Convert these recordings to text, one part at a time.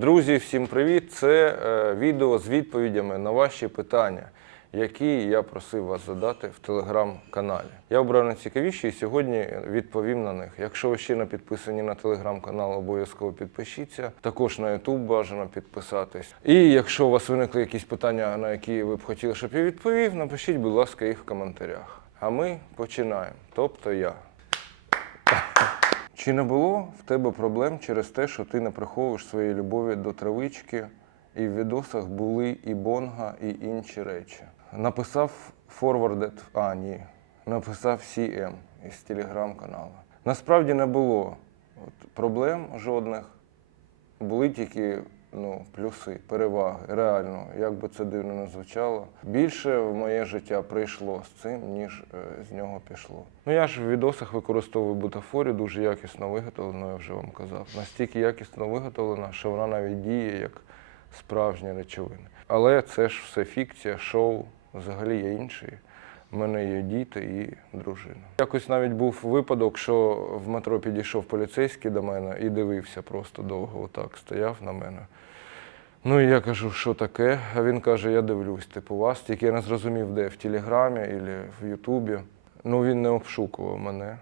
Друзі, всім привіт! Це е, відео з відповідями на ваші питання, які я просив вас задати в телеграм-каналі. Я обрав найцікавіші і сьогодні відповім на них. Якщо ви ще не підписані на телеграм-канал, обов'язково підпишіться. Також на Ютуб бажано підписатись. І якщо у вас виникли якісь питання, на які ви б хотіли, щоб я відповів, напишіть, будь ласка, їх в коментарях. А ми починаємо. Тобто я. Чи не було в тебе проблем через те, що ти не приховуєш своєї любові до травички, і в відосах були і бонга, і інші речі? Написав Forwarded, а ні, написав CM із телеграм-каналу. Насправді не було от, проблем жодних. Були тільки ну, плюси, переваги, реально, як би це дивно не звучало. Більше в моє життя прийшло з цим, ніж е, з нього пішло. Ну я ж в відосах використовую бутафорію, дуже якісно виготовлену, я вже вам казав. Настільки якісно виготовлена, що вона навіть діє як справжні речовини. Але це ж все фікція, шоу, взагалі є інший. У мене є діти і дружина. Якось навіть був випадок, що в метро підійшов поліцейський до мене і дивився просто довго, отак стояв на мене. Ну і я кажу, що таке? А він каже, я дивлюсь, типу вас, тільки я не зрозумів, де в Телеграмі або в Ютубі. Ну він не обшукував мене,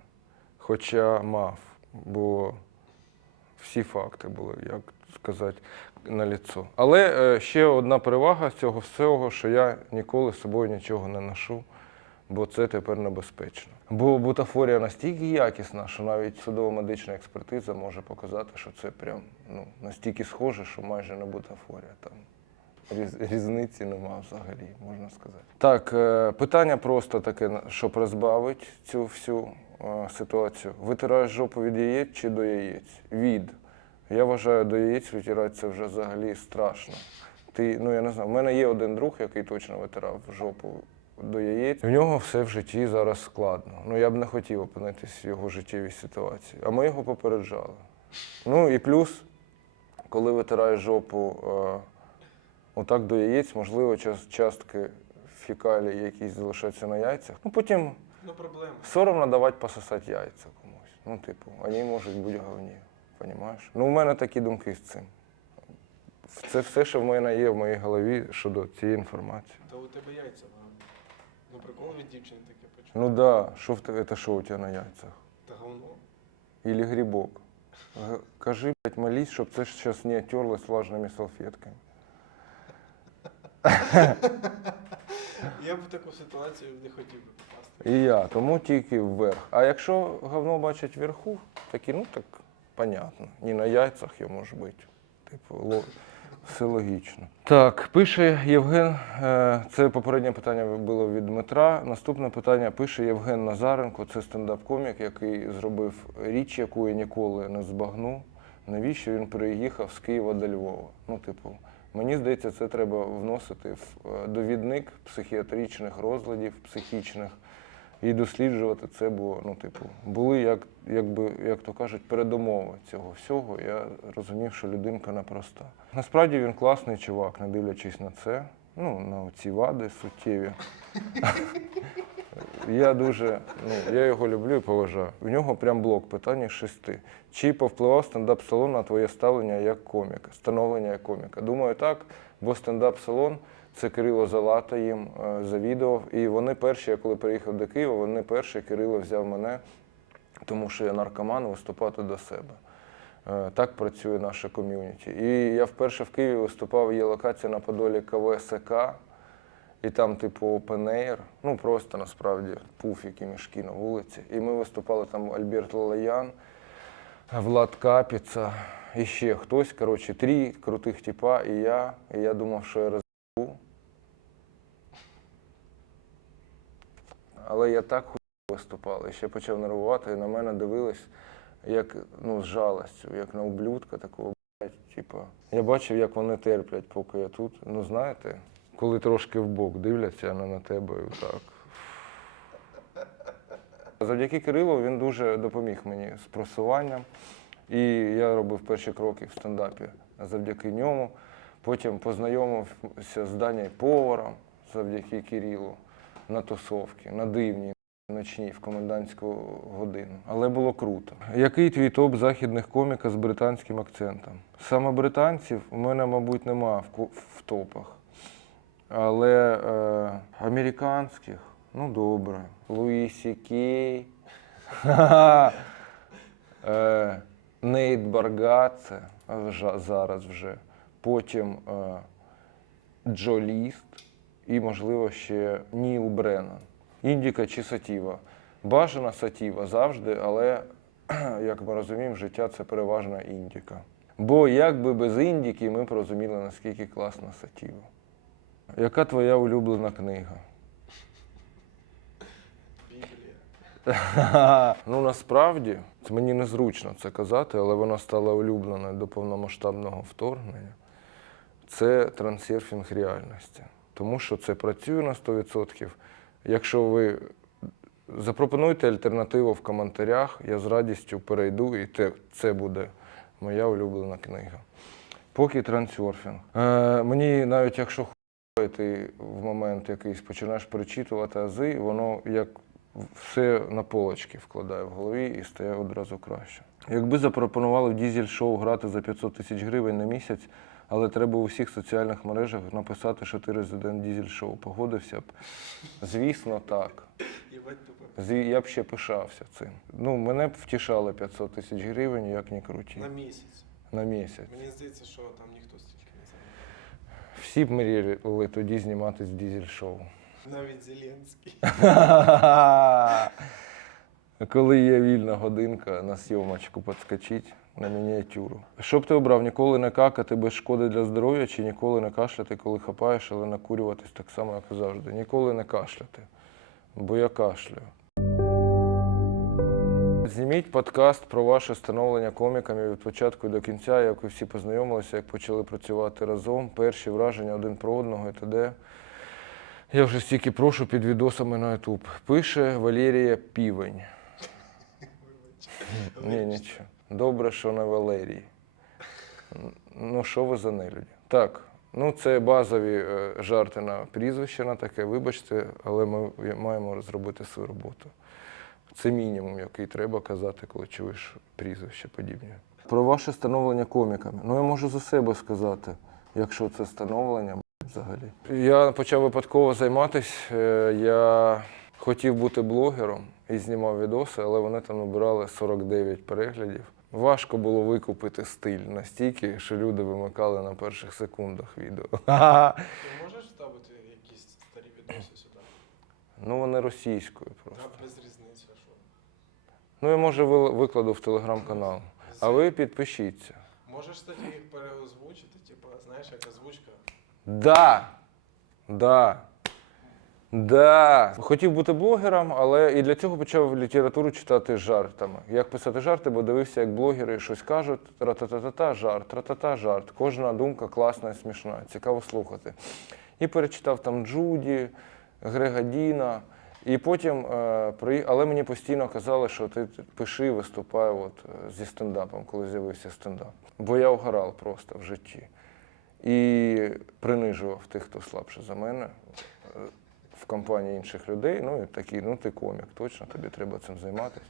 хоча мав, бо всі факти були, як сказати, на ліцо. Але е, ще одна перевага цього всього, що я ніколи з собою нічого не ношу, бо це тепер небезпечно. Бо бутафорія настільки якісна, що навіть судово-медична експертиза може показати, що це прям ну, настільки схоже, що майже не бутафорія. Там різ- різниці нема взагалі, можна сказати. Так, е, питання просто таке, щоб розбавити цю всю е, ситуацію. Витираєш жопу від яєць чи до яєць? Від. Я вважаю, до яєць витирати це вже взагалі страшно. Ти, ну я не знаю, в мене є один друг, який точно витирав жопу до яєць. В нього все в житті зараз складно. Ну я б не хотів опинитись в його життєвій ситуації. А ми його попереджали. Ну і плюс, коли витираєш жопу е, отак до яєць, можливо, час- частки фікалій, якісь залишаються на яйцях. Ну потім Ну, проблема. соромно давати пососати яйця комусь. Ну, типу, вони можуть бути говні. Понімаєш? Ну, у мене такі думки з цим. Це все, що в мене є в моїй голові щодо цієї інформації. Та у тебе яйця. Ну, прикол від дівчини таке почув. Ну да, що в тебе, це що у тебе на яйцях? Та говно. Или грибок? Г- Кажи, блядь, молись, щоб це зараз не терлось влажними салфетками. Я б в таку ситуацію не хотів би попасти. І я, тому тільки вверх. А якщо говно бачить вверху, такі, ну так понятно. Не на яйцях його може бути. Типу, ло... все логічно. Так, пише Євген. е, Це попереднє питання було від Дмитра. Наступне питання пише Євген Назаренко. Це стендап-комік, який зробив річ, яку я ніколи не збагну. Навіщо він переїхав з Києва до Львова? Ну, типу, мені здається, це треба вносити в е, довідник психіатричних розладів, психічних і досліджувати це, бо ну, типу, були, як, якби, як то кажуть, передумови цього всього. Я розумів, що людинка непроста. Насправді він класний чувак, не дивлячись на це. Ну, на ці вади суттєві. Я дуже, ну, я його люблю і поважаю. У нього прям блок питань із шести. Чи повпливав стендап-салон на твоє ставлення як коміка, становлення як коміка? Думаю, так, бо стендап-салон це Кирило Залата їм е, завідував. І вони перші, я коли приїхав до Києва, вони перші Кирило взяв мене, тому що я наркоман, виступати до себе. Е, Так працює наше ком'юніті. І я вперше в Києві виступав, є локація на Подолі КВСК, і там, типу, open ну просто насправді пуфіки мішки на вулиці. І ми виступали там Альберт Лалаян, Влад Капіца, і ще хтось. Коротше, три крутих типа, і я. І я думав, що я. Але я так хуй виступав, і ще почав нервувати, і на мене дивились як ну, з жалостю, як на ублюдка такого, типу. Я бачив, як вони терплять, поки я тут. Ну, знаєте, коли трошки вбок дивляться вони на тебе і так. Завдяки Кирилу він дуже допоміг мені з просуванням. І я робив перші кроки в стендапі завдяки ньому. Потім познайомився з Данією поваром завдяки Кирилу на тусовки, на дивні, ночні в комендантську годину. Але було круто. Який твій топ західних коміка з британським акцентом? Саме британців у мене, мабуть, нема в, топах. Але е, американських, ну добре. Луї Сі Кей. Е, Нейт Баргаце зараз вже. Потім е, Джо Ліст і, можливо, ще Ніл Бреннан. Індіка чи сатіва. Бажана сатіва завжди, але, як ми розуміємо, життя це переважно індіка. Бо якби без індіки ми б розуміли, наскільки класна сатіва. Яка твоя улюблена книга? Біблія. ну насправді мені незручно це казати, але вона стала улюбленою до повномасштабного вторгнення. Це трансерфінг реальності. Тому що це працює на 100%. Якщо ви запропонуєте альтернативу в коментарях, я з радістю перейду, і це буде моя улюблена книга. Поки трансерфінг. Е, мені навіть якщо ти в момент якийсь починаєш перечитувати ази, воно як все на полочки вкладає в голові і стає одразу краще. Якби запропонували в дізель-шоу грати за 500 тисяч гривень на місяць, але треба у всіх соціальних мережах написати, що ти резидент дізель-шоу, погодився б? Звісно, так. Я б ще пишався цим. Ну, мене б втішали 500 тисяч гривень, як ні круті, На місяць. на місяць. Мені здається, що там ніхто стільки не знає. Всі б мріяли тоді зніматись в дізель-шоу. Навіть Зеленський. Коли є вільна годинка на зйомочку, підскочить на мініатюру. Що б ти обрав? Ніколи не какати без шкоди для здоров'я, чи ніколи не кашляти, коли хапаєш, але накурюватись так само, як і завжди. Ніколи не кашляти, бо я кашлюю. Зніміть подкаст про ваше становлення коміками від початку до кінця, як ви всі познайомилися, як почали працювати разом, перші враження один про одного і т.д. Я вже стільки прошу під відосами на YouTube. Пише Валерія Півень. Ні, нічого. Добре, що не Валерій. Ну, що ви за нелюді? Так, ну це базові е, жарти на прізвище на таке, вибачте, але ми маємо зробити свою роботу. Це мінімум, який треба казати, коли чуєш прізвище подібне. Про ваше становлення коміками. Ну, я можу за себе сказати, якщо це становлення взагалі. Я почав випадково займатися. е, Я хотів бути блогером і знімав відоси, але вони там набирали 49 переглядів. Важко було викупити стиль настільки, що люди вимикали на перших секундах відео. Ти можеш ставити якісь старі відоси сюди? Ну, вони російською Та просто. без різниці, а що? Ну, я може викладу в телеграм-канал. А ви підпишіться. Можеш, кстати, їх переозвучити, типу, знаєш, як озвучка. Да. Да. Да. Хотів бути блогером, але і для цього почав літературу читати з жартами. Як писати жарти, бо дивився, як блогери щось кажуть, тра-та-та-та, жарт, тра-та-та, жарт. Кожна думка класна і смішна, цікаво слухати. І перечитав там Джуді, Грега Діна. І потім, е, але мені постійно казали, що ти пиши, виступай от, е, зі стендапом, коли з'явився стендап. Бо я вгорав просто в житті і принижував тих, хто слабше за мене в компанії інших людей. Ну і такі, ну ти комік, точно тобі треба цим займатися.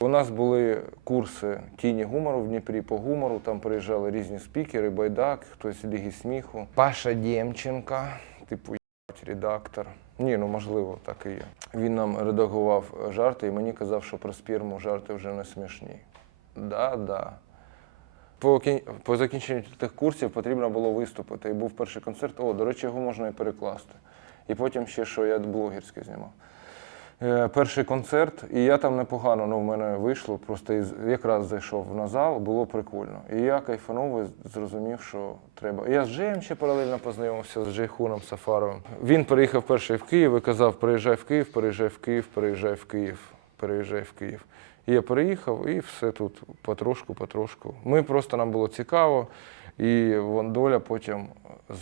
У нас були курси тіні гумору в Дніпрі по гумору. Там приїжджали різні спікери, байдак, хтось ліги сміху. Паша Дємченка, типу «Єбать, редактор. Ні, ну можливо, так і є. Він нам редагував жарти і мені казав, що про спірму жарти вже не смішні. Да, да. По, по закінченню тих курсів потрібно було виступити. І був перший концерт. О, до речі, його можна і перекласти. І потім ще що я блогерське знімав. Е, перший концерт, і я там непогано, ну в мене вийшло, просто якраз зайшов на зал, було прикольно. І я кайфанув і зрозумів, що треба. Я з Джеєм ще паралельно познайомився з Джейхуном Сафаровим. Він переїхав перший в Київ і казав: приїжджай в Київ, переїжджай в Київ, переїжджай в Київ, переїжджай в Київ. І я переїхав, і все тут потрошку, потрошку. Ми просто нам було цікаво, і вон доля потім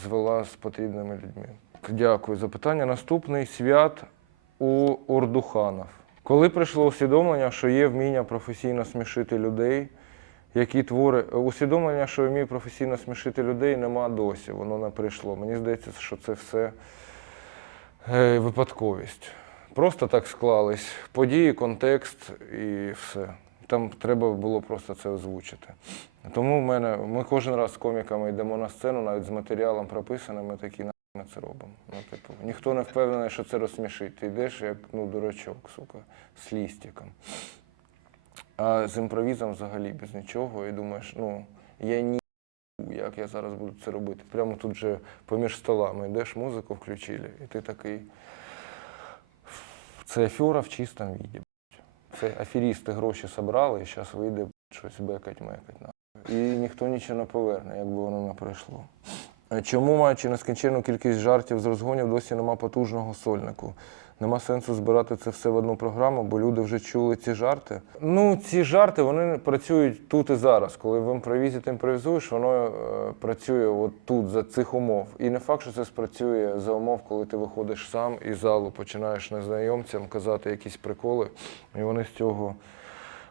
звела з потрібними людьми. Дякую за питання. Наступний свят у Ордуханов. Коли прийшло усвідомлення, що є вміння професійно смішити людей, які твори. Усвідомлення, що вмію професійно смішити людей, нема досі. Воно не прийшло. Мені здається, що це все е, випадковість. Просто так склались. Події, контекст і все. Там треба було просто це озвучити. Тому в мене, ми кожен раз з коміками йдемо на сцену, навіть з матеріалом прописаним, ми такі «На ми це робимо. Ну, типу, ніхто не впевнений, що це розсмішить. Ти йдеш як ну, дурачок, сука, з лістиком. А з імпровізом взагалі без нічого. І думаєш, ну, я ні, як я зараз буду це робити. Прямо тут же поміж столами йдеш, музику включили, і ти такий. Це афера в чистому віді. Це аферісти гроші собрали, і зараз вийде щось бекать-мекать. І ніхто нічого не поверне, якби воно не пройшло. Е, Чому, маючи нескінченну кількість жартів з розгонів, досі нема потужного сольнику? Нема сенсу збирати це все в одну програму, бо люди вже чули ці жарти. Ну, ці жарти вони працюють тут і зараз. Коли в імпровізі ти імпровізуєш, воно е, працює от тут, за цих умов. І не факт, що це спрацює за умов, коли ти виходиш сам із залу, починаєш незнайомцям казати якісь приколи, і вони з цього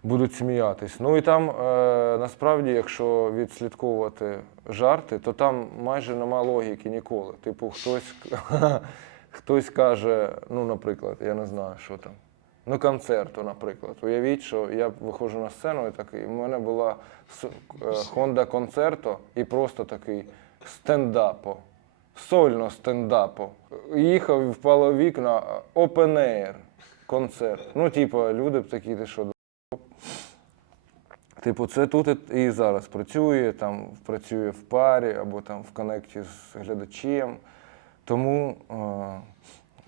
будуть сміятись. Ну і там е, насправді, якщо відслідковувати жарти, то там майже нема логіки ніколи. Типу, хтось, хтось каже, ну, наприклад, я не знаю, що там. Ну, концерту, наприклад. Уявіть, що я виходжу на сцену і такий. У мене була е, Honda концерто і просто такий стендапо. Сольно стендапо. Їхав впало вікна open air концерт. Ну, типу, люди б такі, ти що, Типу, це тут і- зараз працює, там працює в парі або там в коннекті з глядачем. Тому е,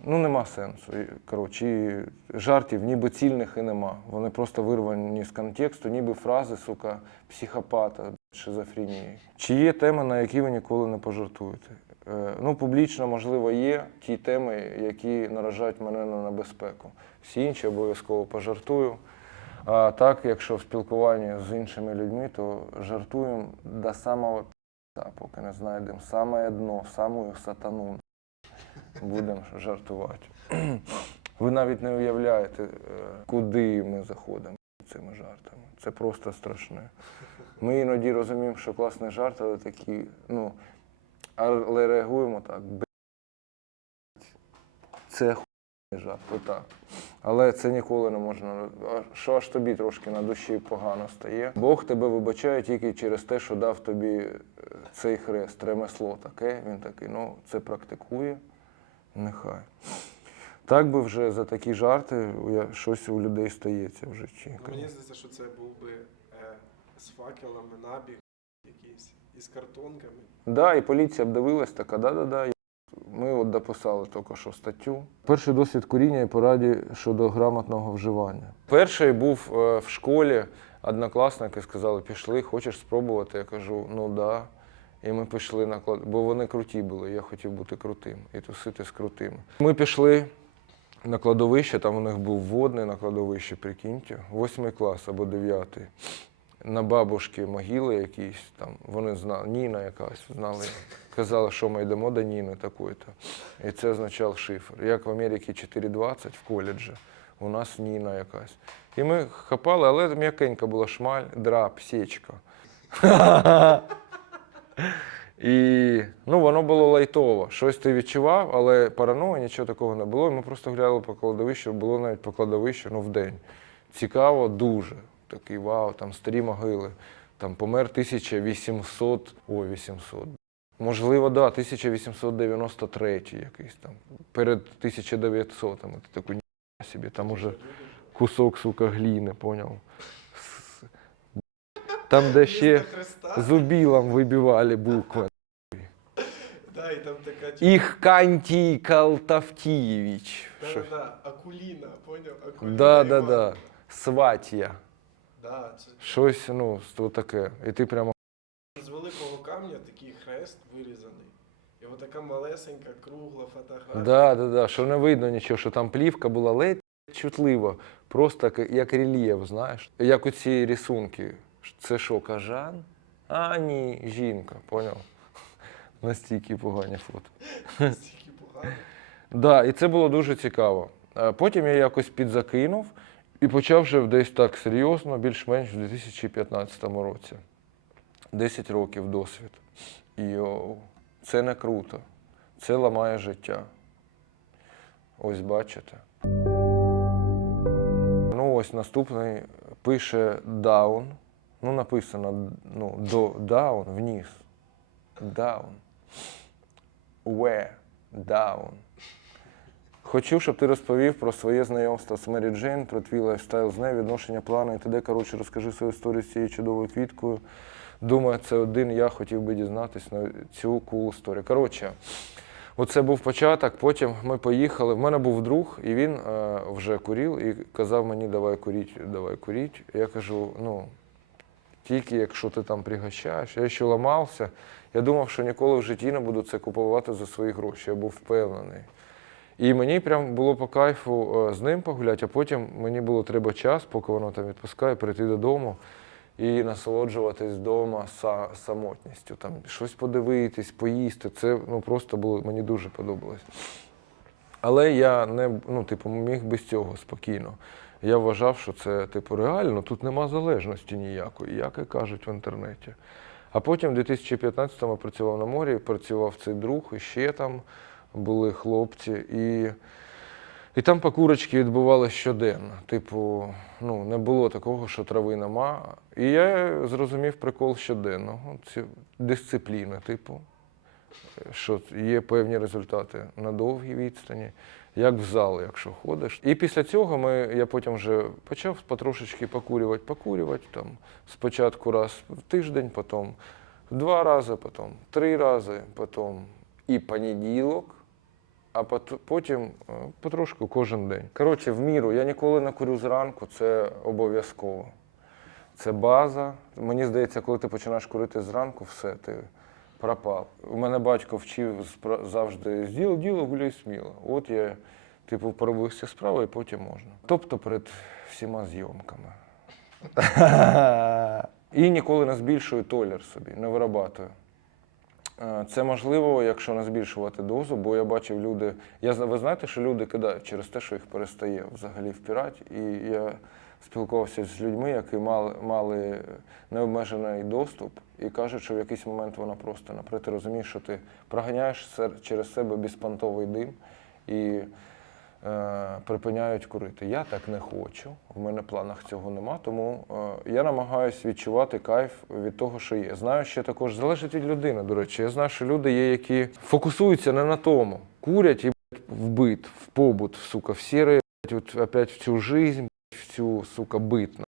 ну, нема сенсу. Коротше, і жартів ніби цільних і нема. Вони просто вирвані з контексту, ніби фрази, сука, психопата, шизофренії. Чи є теми, на які ви ніколи не пожартуєте? Е, ну, публічно, можливо, є ті теми, які наражають мене на небезпеку. Всі інші обов'язково пожартую. А так, якщо в спілкуванні з іншими людьми, то жартуємо до самого пі***а, поки не знайдемо саме дно, саму сатану. Будемо жартувати. Ви навіть не уявляєте, е, куди ми заходимо цими жартами. Це просто страшне. Ми іноді розуміємо, що класний жарт, але такі, ну, але реагуємо так. Це хуйний жарт, отак. Але це ніколи не можна. Що аж тобі трошки на душі погано стає. Бог тебе вибачає тільки через те, що дав тобі е, цей хрест, ремесло таке. Він такий, ну, це практикує, нехай. Так би вже за такі жарти щось у людей стається в житті. Ну, Мені здається, що це був би е, з факелами набіг якийсь із картонками. Да, і поліція б дивилась така, да-да-да. Ми от дописали тільки що статтю. Перший досвід куріння і пораді щодо грамотного вживання. Перший був е, в школі, однокласники сказали, пішли, хочеш спробувати? Я кажу, ну да. І ми пішли на клад... бо вони круті були, я хотів бути крутим і тусити з крутими. Ми пішли на кладовище, там у них був водний на кладовищі, прикиньте, восьмий клас або дев'ятий. На бабушки могили якісь там, вони знали, Ніна якась знали. Казали, що ми йдемо до Ніни такої-то. І це означав шифр. Як в Америці 4.20 в коледжі, у нас Ніна якась. І ми хапали, але м'якенька була шмаль, драп, січка. І ну, воно було лайтово. Щось ти відчував, але параної, нічого такого не було. І ми просто гуляли по кладовищу, було навіть по кладовищу ну, в день. Цікаво дуже. Такий вау, там старі могили. Там помер 1800, ой, 800. Можливо, да, 1893 якийсь там. Перед 1900 Ти такий ні собі, там уже кусок, сука, гліни, поняв? Там, де ще Христа. вибивали букви. Да, і там така типу, Їх Кантій Калтавтієвич. да, да, Акуліна, поняв? Акуліна Да, да, да. Сватія. Да, це Щось, ну, то таке. І ти прямо з великого камня такий хрест вирізаний. І от така малесенька, кругла фотографія. Да, да, да, що не видно нічого, що там плівка була ледь чутливо, просто як- як рельєф, знаєш. Як оці рисунки. Це що, кажан? А, ні, жінка, поняв? Настільки погані фото. Стільки погано. Да, і це було дуже цікаво. Потім я якось підзакинув і почав вже десь так серйозно, більш-менш у 2015 році. 10 років досвід. Йоу, це не круто. Це ламає життя. Ось бачите. Ну, ось наступний пише down. Ну, написано ну, до down, вниз. Down. Where? Down. Хочу, щоб ти розповів про своє знайомство з Мері Джейн, про твій лайфстайл з нею, відношення, плани і т.д. Коротше, розкажи свою історію з цією чудовою квіткою. Думаю, це один я хотів би дізнатись на цю кул історію. Коротше, оце був початок, потім ми поїхали. В мене був друг, і він е, вже курив і казав мені, давай куріть, давай куріть. Я кажу, ну, тільки якщо ти там пригощаєш. Я ще ламався. Я думав, що ніколи в житті не буду це купувати за свої гроші. Я був впевнений. І мені прям було по кайфу е, з ним погуляти, а потім мені було треба час, поки воно там відпускає, прийти додому і насолоджуватись вдома самотністю. Там щось подивитись, поїсти. Це ну, просто було, мені дуже подобалось. Але я не ну, типу, міг без цього спокійно. Я вважав, що це типу реально, тут нема залежності ніякої, як і кажуть в інтернеті. А потім, в 2015-му працював на морі, працював цей друг, і ще там були хлопці. І, і там покурочки відбувалися щоденно. Типу, ну, не було такого, що трави нема. І я зрозумів прикол щоденного, ці дисципліни, типу що є певні результати на довгій відстані, як в зал, якщо ходиш. І після цього ми, я потім вже почав потрошечки покурювати, покурювати. Там, спочатку раз в тиждень, потім два рази, потім три рази, потім і понеділок, а потім е, потрошку кожен день. Коротше, в міру я ніколи не курю зранку, це обов'язково. Це база. Мені здається, коли ти починаєш курити зранку, все, ти пропав. У мене батько вчив завжди з'їв діло, гуляй сміло. От я, типу, поробився справи і потім можна. Тобто перед всіма зйомками. І ніколи не збільшую толер собі, не вирабатую. Е, Це можливо, якщо не збільшувати дозу, бо я бачив люди. Я ви знаєте, що люди кидають через те, що їх перестає взагалі впірати. І я спілкувався з людьми, які мали, мали необмежений доступ, і кажуть, що в якийсь момент вона просто наприклад, ти розумієш, що ти проганяєш через себе безпонтовий дим і припиняють курити. Я так не хочу. В мене в планах цього нема, тому е, я намагаюся відчувати кайф від того, що є. Знаю, ще також залежить від людини. До речі, я знаю, що люди є, які фокусуються не на тому, курять і в бит, в побут, сука, в сіре, от опять в цю жизнь, в цю сука бит. на.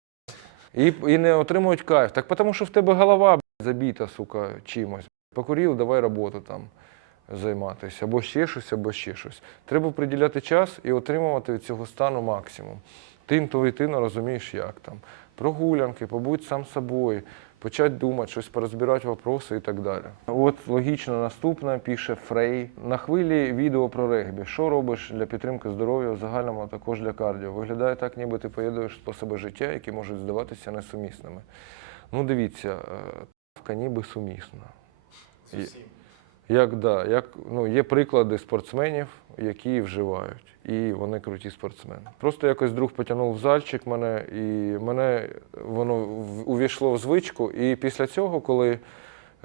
І, і не отримують кайф. Так тому що в тебе голова забита, сука, чимось. Покурив, давай роботу там займатися, або ще щось, або ще щось. Треба приділяти час і отримувати від цього стану максимум. Ти інтуїтивно розумієш, як там. Прогулянки, побудь сам собою, почати думати, щось порозбирати вопроси і так далі. От логічно наступне пише Фрей. На хвилі відео про регбі. Що робиш для підтримки здоров'я в загальному, а також для кардіо? Виглядає так, ніби ти поєднуєш способи життя, які можуть здаватися несумісними. Ну, дивіться, е, ніби сумісна. Як, да, як, ну, є приклади спортсменів, які вживають, і вони круті спортсмени. Просто якось друг потягнув в зальчик мене, і мене воно увійшло в звичку. І після цього, коли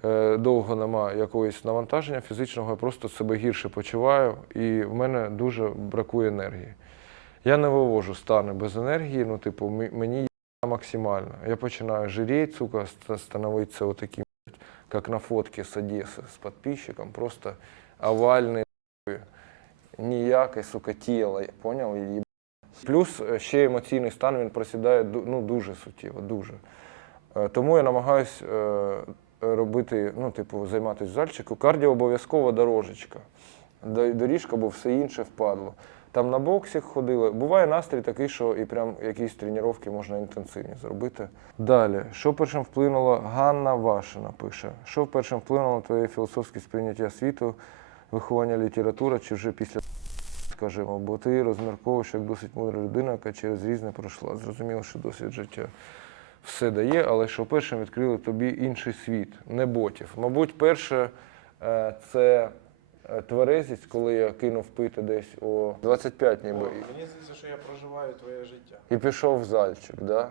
е, довго нема якогось навантаження фізичного, я просто себе гірше почуваю, і в мене дуже бракує енергії. Я не вивожу стани без енергії, ну, типу, мені максимально. Я починаю жиреть, сука, ст- становитися отаким как на фотке с Одессы с подписчиком, просто овальный, ніяке, сука, тіло, поняв? І Плюс е, ще емоційний стан він просідає ну, дуже суттєво, дуже. Е, Тому я намагаюся робити, ну, типу, займатися в зальчику. Кардіо обов'язково дорожечка. Доріжка, бо все інше впадло. Там на боксі ходили. Буває настрій такий, що і прям якісь тренування можна інтенсивні зробити. Далі, що першим вплинуло? Ганна Вашина пише. Що першим вплинуло на твоє філософське сприйняття світу, виховання літератури чи вже після, скажімо, бо ти розмірковуєш як досить мудра людина, яка через різне пройшла. Зрозуміло, що досвід життя все дає, але що першим відкрили тобі інший світ, не ботів. Мабуть, перше е, це тверезість, коли я кинув пити десь о 25 О, ніби. мені здається, що я проживаю твоє життя. І пішов в зальчик, да?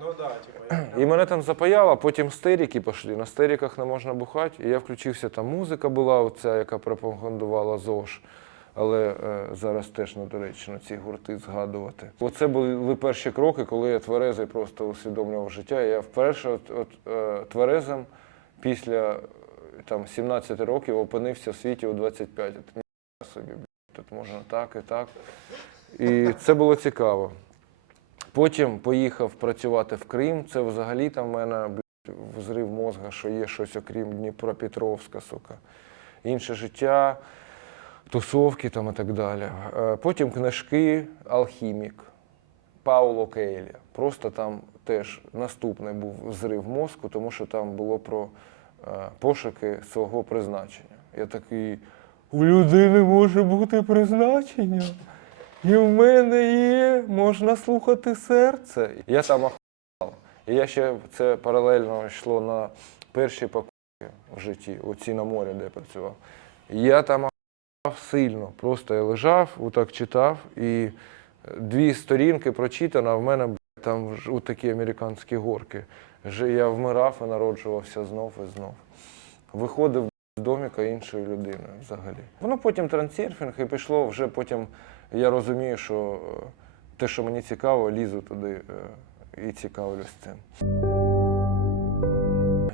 Ну так, да, типу, я І мене там запаяло, потім стеріки пішли. На стеріках не можна бухати. І я включився, там музика була, оця, яка пропагандувала ЗОЖ. але е, зараз теж недоречно ці гурти згадувати. Оце були перші кроки, коли я тверезий просто усвідомлював життя. Я вперше от, от, е, тверезим після е, там, 17 років опинився в світі у 25. От, собі, тут можна так і так. І це було цікаво. Потім поїхав працювати в Крим. Це взагалі там в мене взрив мозга, що є щось окрім Дніпропетровська, сука. Інше життя, тусовки там і так далі. Е, Потім книжки Алхімік, Пауло Кейлі. Просто там теж наступний був взрив мозку, тому що там було про пошуки свого призначення. Я такий, у людини може бути призначення. І в мене є, можна слухати серце. Я там ахуєв. І я ще це паралельно йшло на перші покупки в житті, оці на морі, де я працював. Я там ахуєв сильно. Просто я лежав, отак читав, і дві сторінки прочитано, а в мене там такі американські горки. Я вмирав і народжувався знов і знов. Виходив з доміка іншої людини взагалі. Воно потім трансерфінг і пішло вже потім. Я розумію, що е, те, що мені цікаво, лізу туди е, і цікавлюсь цим.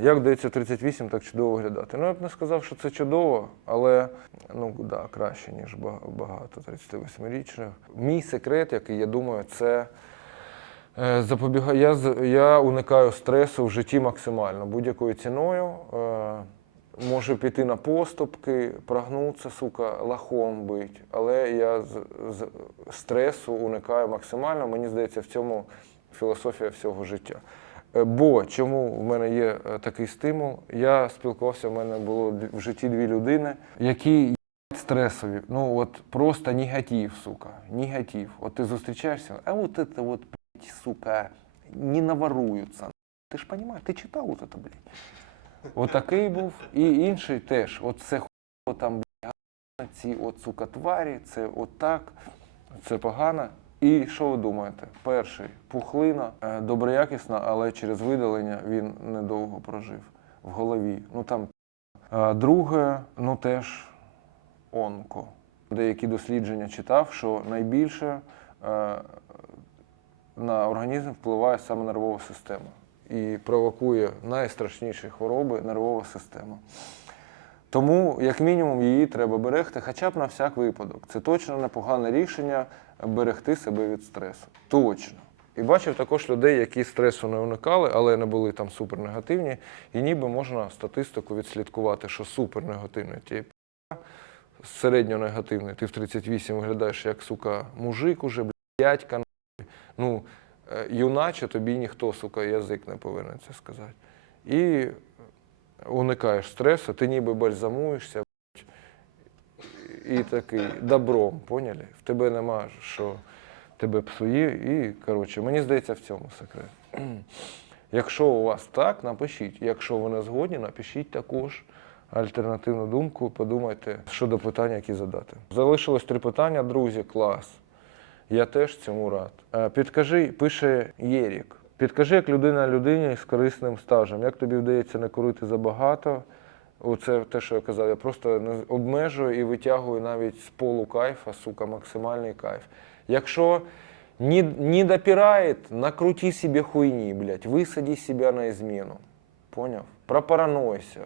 Як вдається 38 так чудово виглядати? Ну, я б не сказав, що це чудово, але ну да, краще, ніж багато 38-річних. Мій секрет, який я думаю, це е, запобіга... я, я уникаю стресу в житті максимально будь-якою ціною. Е, Можу піти на поступки, прогнутися, сука, лахом бить. Але я з, з стресу уникаю максимально. Мені здається, в цьому філософія всього життя. Е, Бо чому в мене є такий стимул? Я спілкувався, в мене було в житті дві людини, які стресові. Ну от просто негатив, сука. Негатив. От ти зустрічаєшся, а от це от, сука, не наворуються. Ти ж розумієш, ти читав от це, блядь. Отакий був. І інший теж. От це хуйово там, блядь, ці от, сука, тварі, це отак, це погано. І що ви думаєте? Перший пухлина, е, доброякісна, але через видалення він недовго прожив в голові. Ну там. Е, Друге, ну теж онко. Деякі дослідження читав, що найбільше е, на організм впливає саме нервова система і провокує найстрашніші хвороби нервова система. Тому, як мінімум, її треба берегти, хоча б на всяк випадок. Це точно непогане рішення берегти себе від стресу. Точно. І бачив також людей, які стресу не уникали, але не були там супернегативні. І ніби можна статистику відслідкувати, що супернегативний ті середньонегативний. Ти в 38 виглядаєш як сука мужик уже, блядь, дядька. нахуй. Ну, е, юначе тобі ніхто, сука, язик не повинен це сказати. І уникаєш стресу, ти ніби бальзамуєшся і такий добром, поняли? В тебе нема, що тебе псує. І, коротше, мені здається, в цьому секрет. Якщо у вас так, напишіть. Якщо ви не згодні, напишіть також альтернативну думку, подумайте щодо питання, які задати. Залишилось три питання, друзі, клас. Я теж цьому рад. Е, Підкажи, пише Єрік. Підкажи, як людина людині з корисним стажем. Як тобі вдається не курити забагато? Оце те, що я казав. Я просто обмежую і витягую навіть з полу кайфа, сука, максимальний кайф. Якщо не, не допирает, накрути себе хуйні, блядь, висади себе на измену. Поняв? Пропаранойся.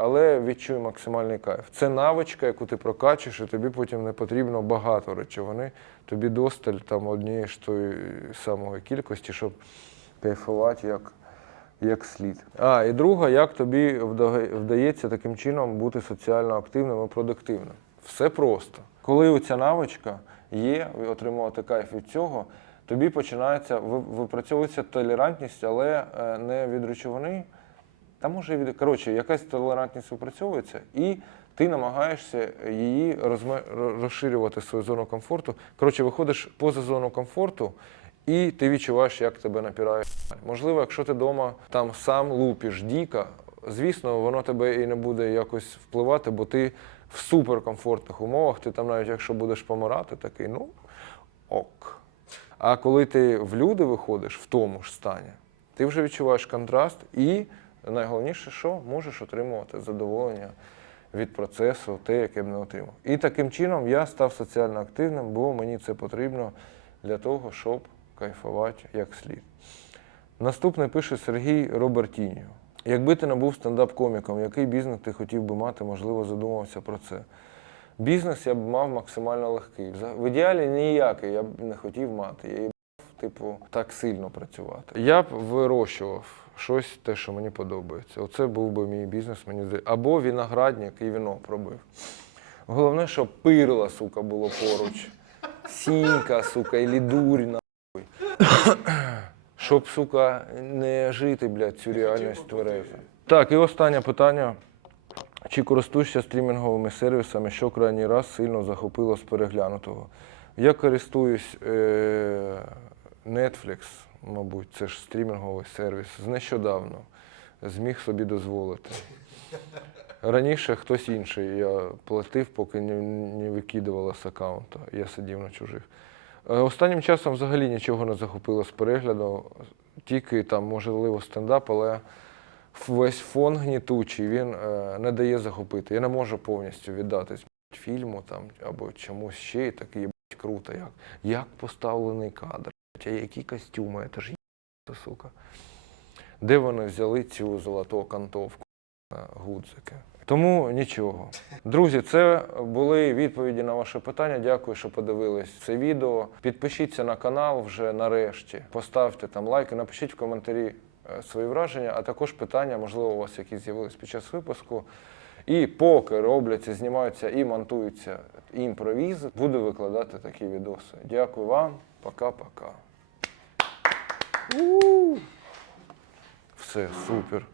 Але відчуй максимальний кайф. Це навичка, яку ти прокачуєш, і тобі потім не потрібно багато речовини. Тобі досталь там однієї ж тої самої кількості, щоб кайфувати як, як слід. А, і друга, як тобі вдається таким чином бути соціально активним і продуктивним. Все просто. Коли ця навичка є, отримувати кайф від цього, тобі починається випрацьовується толерантність, але е, не від речовини. Та може від коротше, якась толерантність випрацьовується, і ти намагаєшся її розме... розширювати свою зону комфорту. Коротше, виходиш поза зону комфорту, і ти відчуваєш, як тебе напірає. Можливо, якщо ти вдома там сам лупиш діка, звісно, воно тебе і не буде якось впливати, бо ти в суперкомфортних умовах, ти там навіть якщо будеш помирати, такий, ну ок. А коли ти в люди виходиш в тому ж стані, ти вже відчуваєш контраст і найголовніше, що можеш отримувати задоволення від процесу, те, яке б не отримав. І таким чином я став соціально активним, бо мені це потрібно для того, щоб кайфувати як слід. Наступний пише Сергій Робертіньо. Якби ти не був стендап-коміком, який бізнес ти хотів би мати, можливо, задумався про це. Бізнес я б мав максимально легкий. В ідеалі ніякий я б не хотів мати. Я їбав, типу, так сильно працювати. Я б вирощував щось, те, що мені подобається. Оце був би мій бізнес, мені здається. Або виноградник і віно пробив. Головне, щоб пирла, сука, було поруч. Сінька, сука, і дурь, нахуй. Щоб, сука, не жити, блядь, цю реальність тверезо. Так, і останнє питання. Чи користуєшся стрімінговими сервісами, що крайній раз сильно захопило з переглянутого? Я користуюсь е- Netflix, мабуть, це ж стрімінговий сервіс. Нещодавно зміг собі дозволити. Раніше хтось інший я платив, поки не, не викидувала з аккаунта. Я сидів на чужих. Е, Останнім часом взагалі нічого не захопило з перегляду, тільки там, можливо, стендап, але весь фон гнітучий, він е, не дає захопити. Я не можу повністю віддатись фільму там, або чомусь ще і таке б***ь, круто, як, як поставлений кадр, а які костюми, це ж є***, сука. Де вони взяли цю золоту окантовку, гудзики? Тому нічого. Друзі, це були відповіді на ваше питання. Дякую, що подивились це відео. Підпишіться на канал вже нарешті. Поставте там лайки, напишіть в коментарі е, свої враження, а також питання, можливо, у вас якісь з'явились під час випуску. І поки робляться, знімаються і монтуються імпровізи, буду викладати такі відоси. Дякую вам, пока-пока. Все, супер.